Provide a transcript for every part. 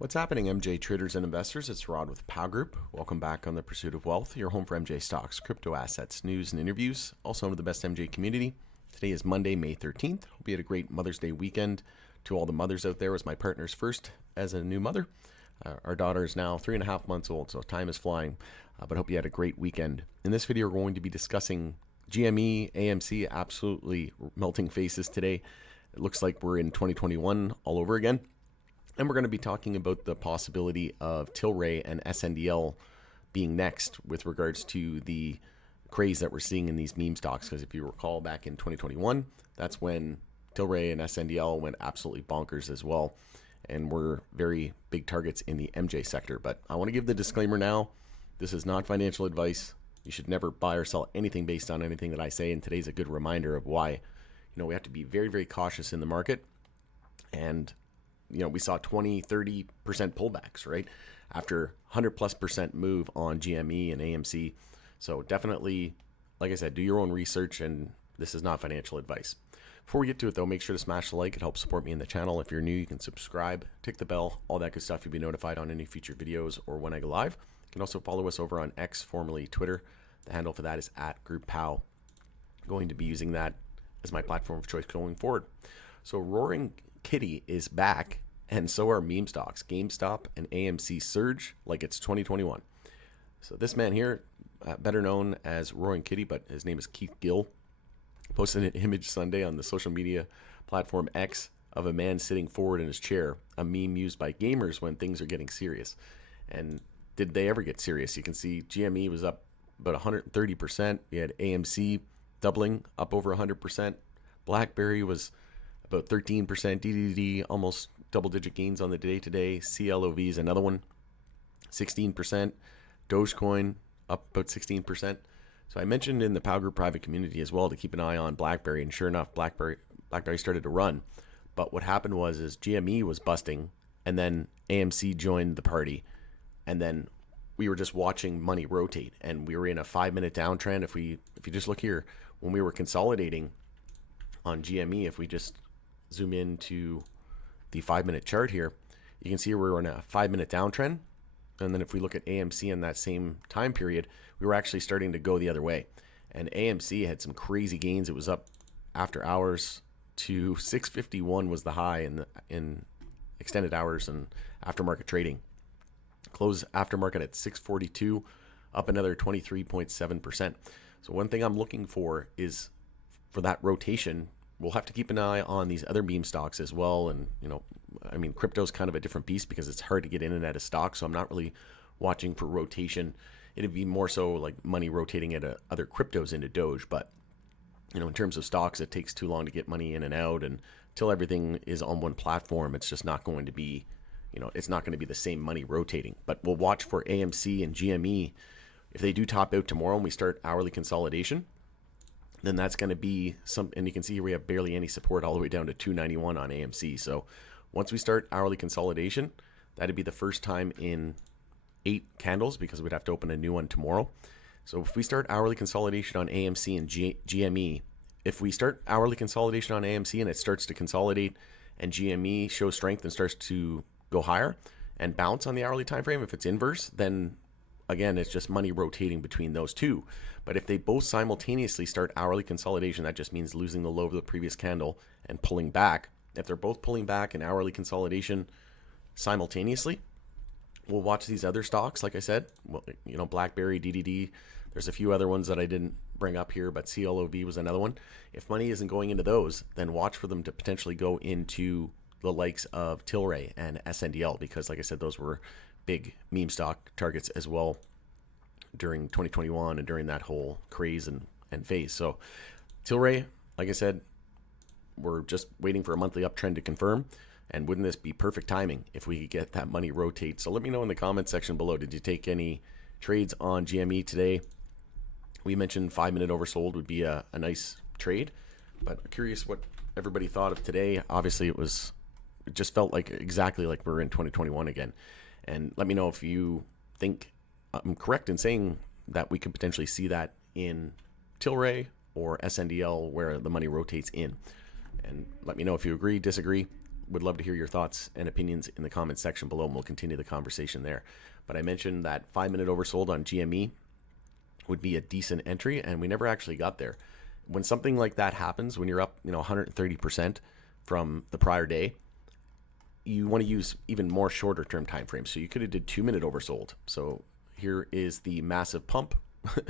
What's happening, MJ traders and investors? It's Rod with Pow Group. Welcome back on The Pursuit of Wealth, your home for MJ stocks, crypto assets, news, and interviews. Also under the best MJ community. Today is Monday, May 13th. Hope you had a great Mother's Day weekend. To all the mothers out there, as my partner's first as a new mother. Our daughter is now 3.5 months old, so time is flying. But hope you had a great weekend. In this video, we're going to be discussing GME, AMC, absolutely melting faces today. It looks like we're in 2021 all over again. And we're going to be talking about the possibility of Tilray and SNDL being next with regards to the craze that we're seeing in these meme stocks. Because if you recall back in 2021, that's when Tilray and SNDL went absolutely bonkers as well. And were very big targets in the MJ sector. But I want to give the disclaimer now. This is not financial advice. You should never buy or sell anything based on anything that I say. And today's a good reminder of why, we have to be very, very cautious in the market. And we saw 20, 30% pullbacks, right? After 100+% move on GME and AMC. So definitely, like I said, do your own research, and this is not financial advice. Before we get to it though, make sure to smash the like. It helps support me in the channel. If you're new, you can subscribe, tick the bell, all that good stuff. You'll be notified on any future videos or when I go live. You can also follow us over on X, formerly Twitter. The handle for that is @GroupPow. Going to be using that as my platform of choice going forward. So Roaring Kitty is back, and so are meme stocks. GameStop and AMC surge like it's 2021. So this man here, better known as Roaring Kitty, but his name is Keith Gill, posted an image Sunday on the social media platform X of a man sitting forward in his chair, a meme used by gamers when things are getting serious. And did they ever get serious? You can see GME was up about 130%. You had AMC doubling, up over 100%. BlackBerry was about 13%. DDD almost double-digit gains on the day today. CLOV is another one, 16%. Dogecoin up about 16%. So I mentioned in the Pow Group private community as well to keep an eye on BlackBerry, and sure enough, BlackBerry started to run. But what happened was GME was busting, and then AMC joined the party, and then we were just watching money rotate, and we were in a 5-minute downtrend. If you just look here, when we were consolidating on GME, if we just zoom into the 5-minute chart here, you can see we're in a 5-minute downtrend. And then if we look at AMC in that same time period, we were actually starting to go the other way. And AMC had some crazy gains. It was up after hours to 651 was the high in extended hours and aftermarket trading. Close aftermarket at 642, up another 23.7%. So one thing I'm looking for is for that rotation. We'll have to keep an eye on these other meme stocks as well. And, crypto's kind of a different beast because it's hard to get in and out of stock. So I'm not really watching for rotation. It'd be more so like money rotating at other cryptos into Doge. But, in terms of stocks, it takes too long to get money in and out. And until everything is on one platform, it's just not going to be, it's not going to be the same money rotating. But we'll watch for AMC and GME. If they do top out tomorrow and we start hourly consolidation, then that's going to be some, and you can see here we have barely any support all the way down to 291 on AMC. So once we start hourly consolidation, that'd be the first time in 8 candles because we'd have to open a new one tomorrow. So if we start hourly consolidation on AMC and GME, if we start hourly consolidation on AMC and it starts to consolidate and GME shows strength and starts to go higher and bounce on the hourly time frame, if it's inverse, then again, it's just money rotating between those two. But if they both simultaneously start hourly consolidation, that just means losing the low of the previous candle and pulling back. If they're both pulling back in hourly consolidation simultaneously, we'll watch these other stocks. Like I said, BlackBerry, DDD. There's a few other ones that I didn't bring up here, but CLOV was another one. If money isn't going into those, then watch for them to potentially go into the likes of Tilray and SNDL because, like I said, those were big meme stock targets as well during 2021 and during that whole craze and phase. So Tilray, like I said, we're just waiting for a monthly uptrend to confirm. And wouldn't this be perfect timing if we could get that money rotate? So let me know in the comment section below. Did you take any trades on GME today? We mentioned 5-minute oversold would be a nice trade, but I'm curious what everybody thought of today. Obviously, it just felt like exactly like we're in 2021 again. And let me know if you think I'm correct in saying that we could potentially see that in Tilray or SNDL where the money rotates in. And let me know if you agree, disagree. would love to hear your thoughts and opinions in the comments section below, and we'll continue the conversation there. But I mentioned that 5-minute oversold on GME would be a decent entry, and we never actually got there. When something like that happens, when you're up 130% from the prior day, you want to use even more shorter term time frames. So you could have did 2-minute oversold. So here is the massive pump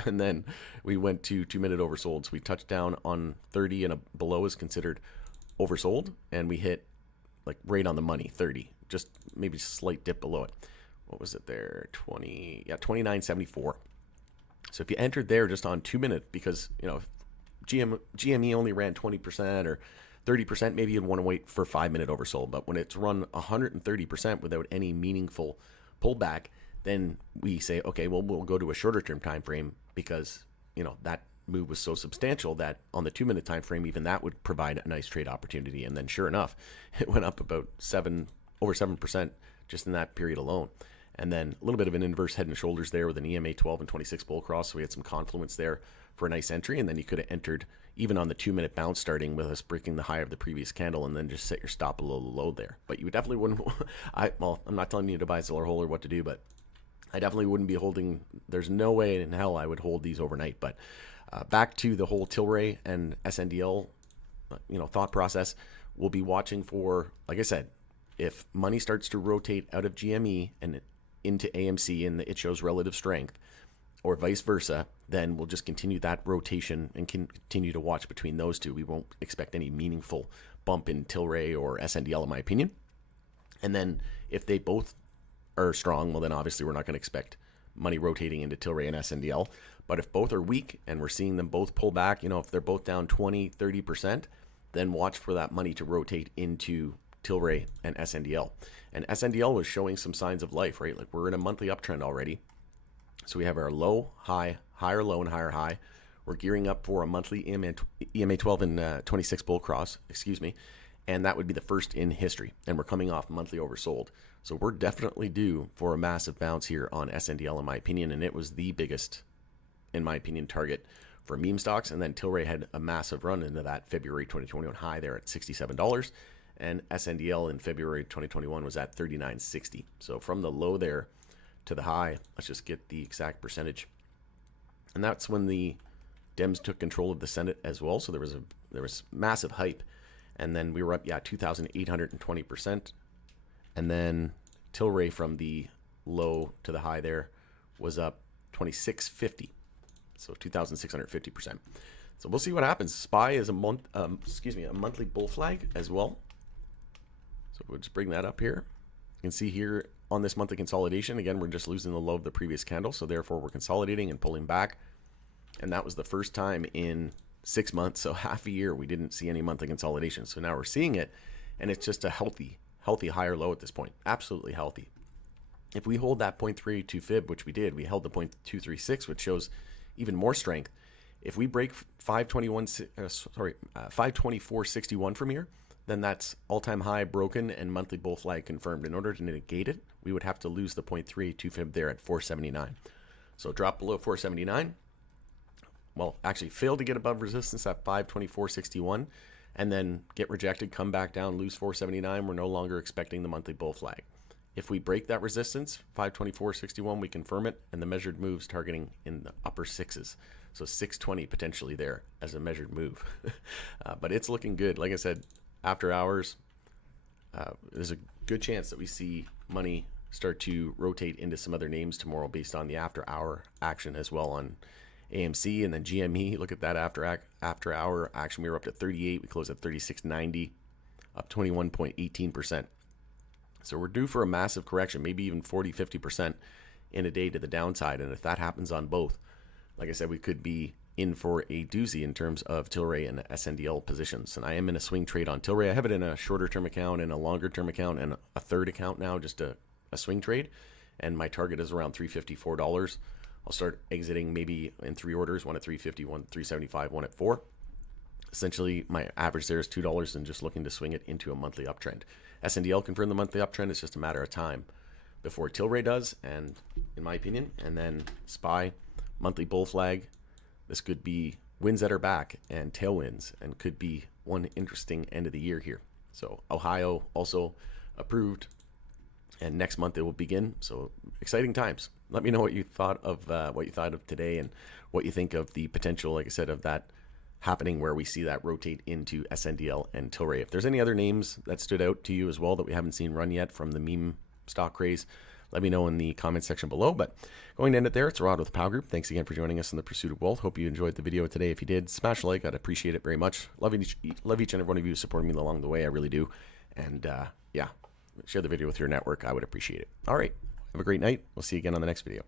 and then we went to 2-minute oversolds. We touched down on 30 and below is considered oversold, and we hit like right on the money, 30, just maybe a slight dip below it. What was it there? 29.74. So if you entered there just on 2-minute, because GME only ran 20% or 30%, maybe you'd want to wait for 5-minute oversold. But when it's run 130% without any meaningful pullback, then we say, okay, well, we'll go to a shorter term time frame, because that move was so substantial that on the 2-minute time frame, even that would provide a nice trade opportunity. And then sure enough, it went up about over 7% just in that period alone. And then a little bit of an inverse head and shoulders there with an EMA 12 and 26 bull cross. So we had some confluence there for a nice entry. And then you could have entered even on the 2-minute bounce, starting with us breaking the high of the previous candle, and then just set your stop below the low there. But you definitely wouldn't. I'm not telling you to buy, sell, or hold or what to do, but I definitely wouldn't be holding. There's no way in hell I would hold these overnight. But back to the whole Tilray and SNDL, thought process. We'll be watching for, like I said, if money starts to rotate out of GME and into AMC and it shows relative strength, or vice versa, then we'll just continue that rotation and continue to watch between those two. We won't expect any meaningful bump in Tilray or SNDL, in my opinion. And then if they both are strong, well, then obviously we're not going to expect money rotating into Tilray and SNDL. But if both are weak and we're seeing them both pull back, if they're both down 20, 30%, then watch for that money to rotate into Tilray and SNDL. And SNDL was showing some signs of life, right? Like we're in a monthly uptrend already. So we have our low, high, higher low, and higher high. We're gearing up for a monthly EMA 12 and 26 bull cross, and that would be the first in history. And we're coming off monthly oversold. So we're definitely due for a massive bounce here on SNDL, in my opinion, and it was the biggest, in my opinion, target for meme stocks. And then Tilray had a massive run into that February 2021 high there at $67, and SNDL in February 2021 was at $39.60. So from the low there to the high, let's just get the exact percentage. And that's when the Dems took control of the Senate as well. So there was massive hype, and then we were up 2,820%. And then Tilray from the low to the high there was up 2,650, so 2,650%. So we'll see what happens. SPY is a monthly bull flag as well. So we'll just bring that up here. You can see here on this monthly consolidation, again, we're just losing the low of the previous candle, so therefore we're consolidating and pulling back. And that was the first time in 6 months, so half a year, we didn't see any monthly consolidation. So now we're seeing it, and it's just a healthy higher low at this point. Absolutely healthy. If we hold that 0.32 fib, which we did, we held the 0.236, which shows even more strength. If we break 524.61 from here, then that's all-time high broken and monthly bull flag confirmed. In order to negate it, we would have to lose the 0.32 fib there at 479. So drop below 479. Well, actually fail to get above resistance at 524.61, and then get rejected, come back down, lose 479. We're no longer expecting the monthly bull flag. If we break that resistance, 524.61, we confirm it, and the measured moves targeting in the upper sixes. So 620 potentially there as a measured move. But it's looking good. Like I said, after hours, there's a good chance that we see money start to rotate into some other names tomorrow based on the after hour action as well on AMC and then GME. Look at that after hour action. We were up to 38. We closed at 36.90, up 21.18%. So we're due for a massive correction, maybe even 40-50% in a day to the downside. And if that happens on both, like I said, we could be in for a doozy in terms of Tilray and SNDL positions. And I am in a swing trade on Tilray. I have it in a shorter term account and a longer term account and a third account now, just a swing trade. And my target is around $354. I'll start exiting maybe in 3 orders, one at 350, one at 375, one at 4. Essentially, my average there is $2 and just looking to swing it into a monthly uptrend. SNDL confirmed the monthly uptrend. It's just a matter of time before Tilray does, and in my opinion, and then SPY, monthly bull flag. This could be winds at our back and tailwinds, and could be one interesting end of the year here. So Ohio also approved, and next month it will begin. So exciting times. Let me know what you thought of today, and what you think of the potential, like I said, of that happening where we see that rotate into SNDL and Tilray. If there's any other names that stood out to you as well that we haven't seen run yet from the meme stock craze, let me know in the comments section below. But going to end it there, it's Rod with Pow Group. Thanks again for joining us in the Pursuit of Wealth. Hope you enjoyed the video today. If you did, smash a like. I'd appreciate it very much. Love each and every one of you supporting me along the way. I really do. And yeah, share the video with your network. I would appreciate it. All right. Have a great night. We'll see you again on the next video.